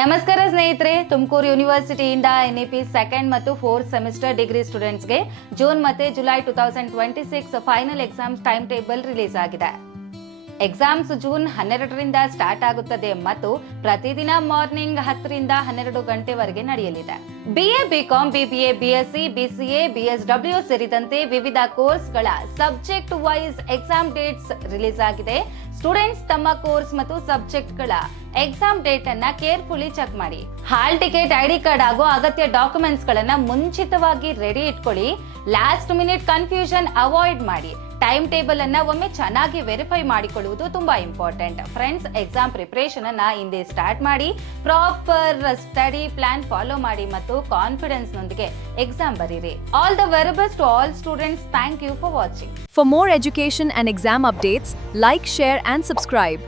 ನಮಸ್ಕಾರ ಸ್ನೇಹಿತರೆ, Tumakuru ಯೂನಿವರ್ಸಿಟಿಯಿಂದ NEP second ಮತ್ತು ಫೋರ್ತ್ ಸೆಮಿಸ್ಟರ್ ಡಿಗ್ರಿ ಸ್ಟೂಡೆಂಟ್ಸ್ಗೆ ಜೂನ್ ಮತ್ತು July 2026 final exams time table release ಆಗಿದೆ. ಎಕ್ಸಾಮ್ಸ್ ಜೂನ್ 12ರಿಂದ ಸ್ಟಾರ್ಟ್ ಆಗುತ್ತದೆ ಮತ್ತು ಪ್ರತಿದಿನ ಮಾರ್ನಿಂಗ್ 10ರಿಂದ 12 ಗಂಟೆವರೆಗೆ ನಡೆಯಲಿದೆ. BA, BCom, BBA, BSc, BCA, BSW ಸೇರಿದಂತೆ ವಿವಿಧ ಕೋರ್ಸ್ಗಳ subject wise exam dates release ಆಗಿದೆ. ಸ್ಟೂಡೆಂಟ್ಸ್ ತಮ್ಮ ಕೋರ್ಸ್ ಮತ್ತು ಸಬ್ಜೆಕ್ಟ್ಗಳ ಎಕ್ಸಾಮ್ ಡೇಟ್ ಅನ್ನ ಕೇರ್ಫುಲಿ ಚೆಕ್ ಮಾಡಿ. ಹಾಲ್ ಟಿಕೆಟ್, ಐಡಿ ಕಾರ್ಡ್ ಹಾಗೂ ಅಗತ್ಯ ಡಾಕ್ಯುಮೆಂಟ್ಸ್ ಗಳನ್ನ ಮುಂಚಿತವಾಗಿ ರೆಡಿ ಇಟ್ಕೊಳ್ಳಿ. ಲಾಸ್ಟ್ ಮಿನಿಟ್ ಕನ್ಫ್ಯೂಷನ್ ಅವಾಯ್ಡ್ ಮಾಡಿ. ಟೈಮ್ ಟೇಬಲ್ ಅನ್ನ ಒಮ್ಮೆ ಚೆನ್ನಾಗಿ ವೆರಿಫೈ ಮಾಡಿಕೊಳ್ಳುವುದು ತುಂಬಾ ಇಂಪಾರ್ಟೆಂಟ್. ಫ್ರೆಂಡ್ಸ್, ಎಕ್ಸಾಮ್ ಪ್ರಿಪರೇಷನ್ ಅನ್ನ ಹಿಂದೆ ಸ್ಟಾರ್ಟ್ ಮಾಡಿ, ಪ್ರಾಪರ್ ಸ್ಟಡಿ ಪ್ಲಾನ್ ಫಾಲೋ ಮಾಡಿ ಮತ್ತು ಕಾನ್ಫಿಡೆನ್ಸ್ ನೊಂದಿಗೆ ಎಕ್ಸಾಮ್ ಬರೀರಿ. All the very best to all students. Thank you for watching. For more education and exam updates, like, share and subscribe.